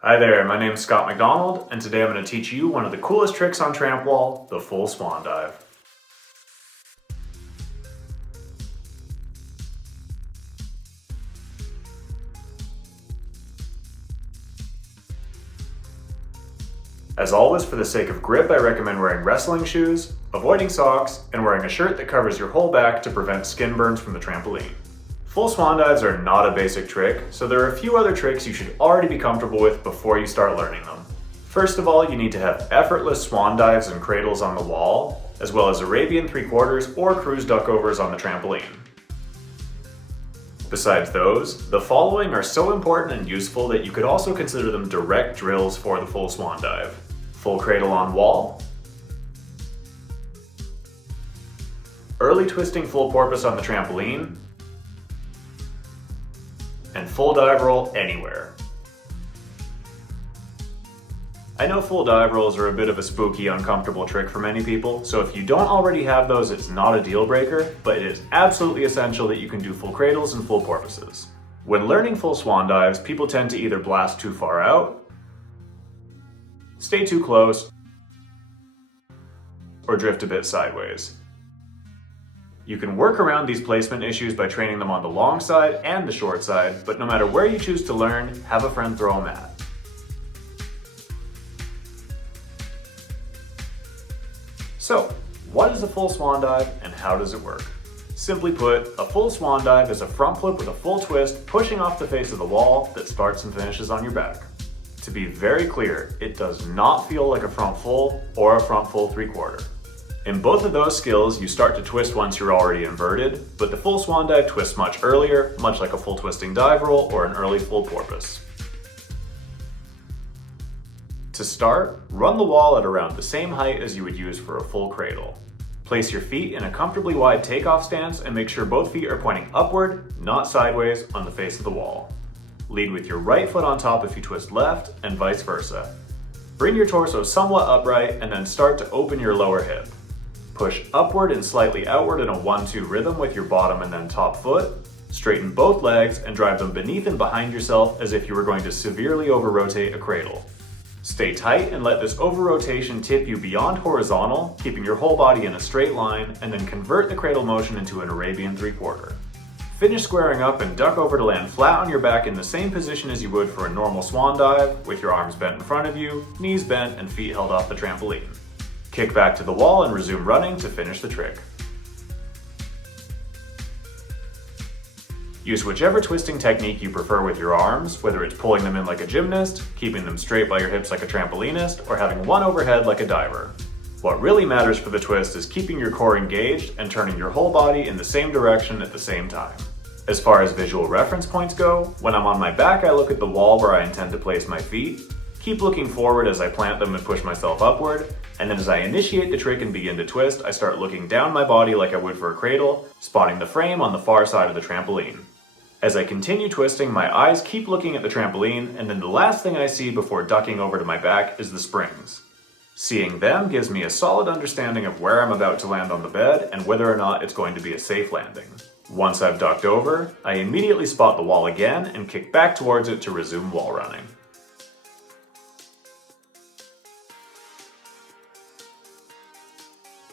Hi there, my name is Scott McDonald, and today I'm going to teach you one of the coolest tricks on Trampwall, the full swan dive. As always, for the sake of grip, I recommend wearing wrestling shoes, avoiding socks, and wearing a shirt that covers your whole back to prevent skin burns from the trampoline. Full swan dives are not a basic trick, so there are a few other tricks you should already be comfortable with before you start learning them. First of all, you need to have effortless swan dives and cradles on the wall, as well as Arabian 3/4 or cruise duckovers on the trampoline. Besides those, the following are so important and useful that you could also consider them direct drills for the full swan dive. Full cradle on wall, early twisting full porpoise on the trampoline, and full dive roll anywhere. I know full dive rolls are a bit of a spooky, uncomfortable trick for many people, so if you don't already have those, it's not a deal breaker, but it is absolutely essential that you can do full cradles and full porpoises. When learning full swan dives, people tend to either blast too far out, stay too close, or drift a bit sideways. You can work around these placement issues by training them on the long side and the short side, but no matter where you choose to learn, have a friend throw a mat. So, what is a full swan dive and how does it work? Simply put, a full swan dive is a front flip with a full twist pushing off the face of the wall that starts and finishes on your back. To be very clear, it does not feel like a front full or a front full 3/4. In both of those skills, you start to twist once you're already inverted, but the full swan dive twists much earlier, much like a full twisting dive roll or an early full porpoise. To start, run the wall at around the same height as you would use for a full cradle. Place your feet in a comfortably wide takeoff stance and make sure both feet are pointing upward, not sideways, on the face of the wall. Lead with your right foot on top if you twist left, and vice versa. Bring your torso somewhat upright and then start to open your lower hip. Push upward and slightly outward in a 1-2 rhythm with your bottom and then top foot. Straighten both legs and drive them beneath and behind yourself as if you were going to severely over-rotate a cradle. Stay tight and let this over-rotation tip you beyond horizontal, keeping your whole body in a straight line, and then convert the cradle motion into an Arabian 3/4. Finish squaring up and duck over to land flat on your back in the same position as you would for a normal swan dive, with your arms bent in front of you, knees bent, and feet held off the trampoline. Kick back to the wall and resume running to finish the trick. Use whichever twisting technique you prefer with your arms, whether it's pulling them in like a gymnast, keeping them straight by your hips like a trampolinist, or having one overhead like a diver. What really matters for the twist is keeping your core engaged and turning your whole body in the same direction at the same time. As far as visual reference points go, when I'm on my back I look at the wall where I intend to place my feet, keep looking forward as I plant them and push myself upward, and then as I initiate the trick and begin to twist, I start looking down my body like I would for a cradle, spotting the frame on the far side of the trampoline. As I continue twisting, my eyes keep looking at the trampoline, and then the last thing I see before ducking over to my back is the springs. Seeing them gives me a solid understanding of where I'm about to land on the bed and whether or not it's going to be a safe landing. Once I've ducked over, I immediately spot the wall again and kick back towards it to resume wall running.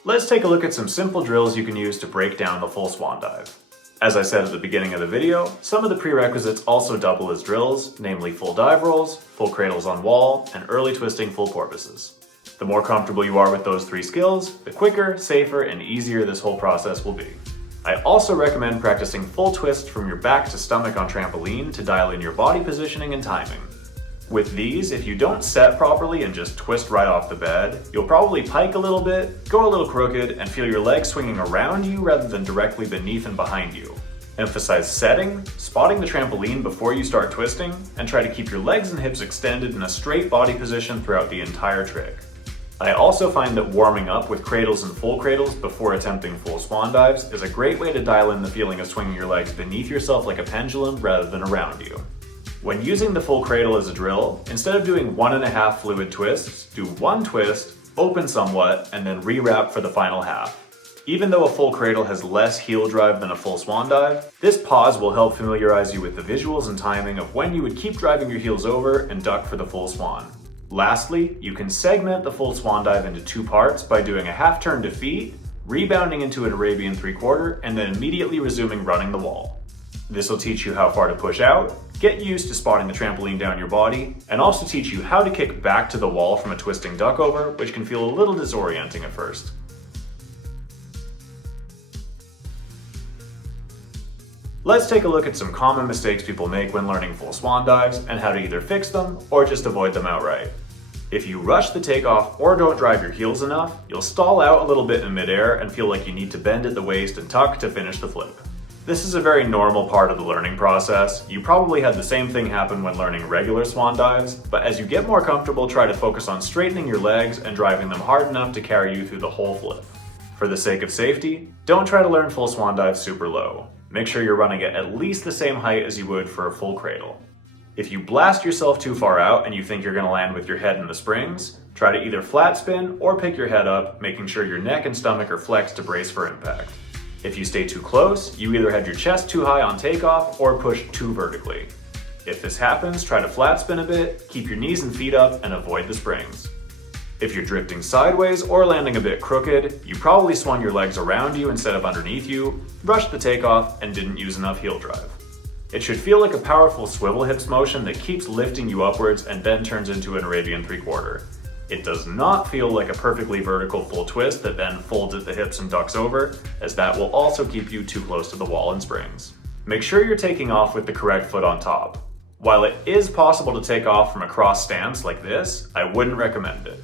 Let's take a look at some simple drills you can use to break down the full swan dive. As I said at the beginning of the video, some of the prerequisites also double as drills, namely full dive rolls, full cradles on wall, and early twisting full porpoises. The more comfortable you are with those three skills, the quicker, safer, and easier this whole process will be. I also recommend practicing full twists from your back to stomach on trampoline to dial in your body positioning and timing. With these, if you don't set properly and just twist right off the bed, you'll probably pike a little bit, go a little crooked, and feel your legs swinging around you rather than directly beneath and behind you. Emphasize setting, spotting the trampoline before you start twisting, and try to keep your legs and hips extended in a straight body position throughout the entire trick. I also find that warming up with cradles and full cradles before attempting full swan dives is a great way to dial in the feeling of swinging your legs beneath yourself like a pendulum rather than around you. When using the full cradle as a drill, instead of doing 1.5 fluid twists, do one twist, open somewhat, and then rewrap for the final half. Even though a full cradle has less heel drive than a full swan dive, this pause will help familiarize you with the visuals and timing of when you would keep driving your heels over and duck for the full swan. Lastly, you can segment the full swan dive into 2 parts by doing a half turn to feet, rebounding into an Arabian 3/4, and then immediately resuming running the wall. This will teach you how far to push out, get used to spotting the trampoline down your body, and also teach you how to kick back to the wall from a twisting duck over, which can feel a little disorienting at first. Let's take a look at some common mistakes people make when learning full swan dives and how to either fix them or just avoid them outright. If you rush the takeoff or don't drive your heels enough, you'll stall out a little bit in midair and feel like you need to bend at the waist and tuck to finish the flip. This is a very normal part of the learning process. You probably had the same thing happen when learning regular swan dives, but as you get more comfortable, try to focus on straightening your legs and driving them hard enough to carry you through the whole flip. For the sake of safety, don't try to learn full swan dives super low. Make sure you're running at least the same height as you would for a full cradle. If you blast yourself too far out and you think you're going to land with your head in the springs, try to either flat spin or pick your head up, making sure your neck and stomach are flexed to brace for impact. If you stay too close, you either had your chest too high on takeoff or push too vertically. If this happens, try to flat spin a bit, keep your knees and feet up, and avoid the springs. If you're drifting sideways or landing a bit crooked, you probably swung your legs around you instead of underneath you, rushed the takeoff, and didn't use enough heel drive. It should feel like a powerful swivel hips motion that keeps lifting you upwards and then turns into an Arabian 3/4. It does not feel like a perfectly vertical full twist that then folds at the hips and ducks over, as that will also keep you too close to the wall and springs. Make sure you're taking off with the correct foot on top. While it is possible to take off from a cross stance like this, I wouldn't recommend it.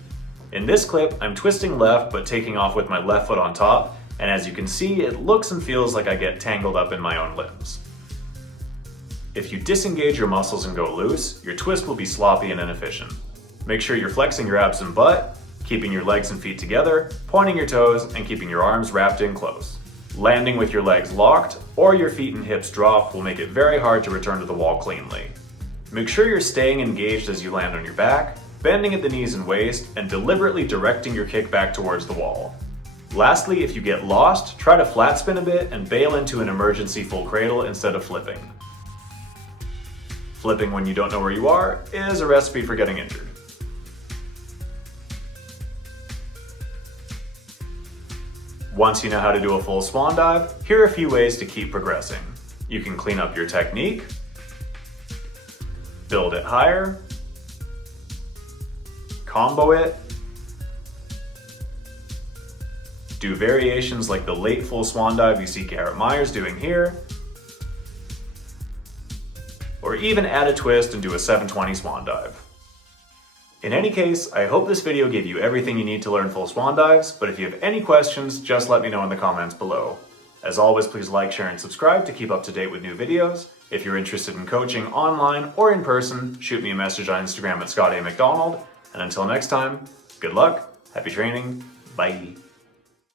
In this clip, I'm twisting left but taking off with my left foot on top, and as you can see, it looks and feels like I get tangled up in my own limbs. If you disengage your muscles and go loose, your twist will be sloppy and inefficient. Make sure you're flexing your abs and butt, keeping your legs and feet together, pointing your toes, and keeping your arms wrapped in close. Landing with your legs locked or your feet and hips dropped will make it very hard to return to the wall cleanly. Make sure you're staying engaged as you land on your back, bending at the knees and waist, and deliberately directing your kick back towards the wall. Lastly, if you get lost, try to flat spin a bit and bail into an emergency full cradle instead of flipping. Flipping when you don't know where you are is a recipe for getting injured. Once you know how to do a full swan dive, here are a few ways to keep progressing. You can clean up your technique, build it higher, combo it, do variations like the late full swan dive you see Garrett Myers doing here, or even add a twist and do a 720 swan dive. In any case, I hope this video gave you everything you need to learn full swan dives, but if you have any questions, just let me know in the comments below. As always, please like, share, and subscribe to keep up to date with new videos. If you're interested in coaching online or in person, shoot me a message on Instagram at Scott A. McDonald. And until next time, good luck, happy training, bye.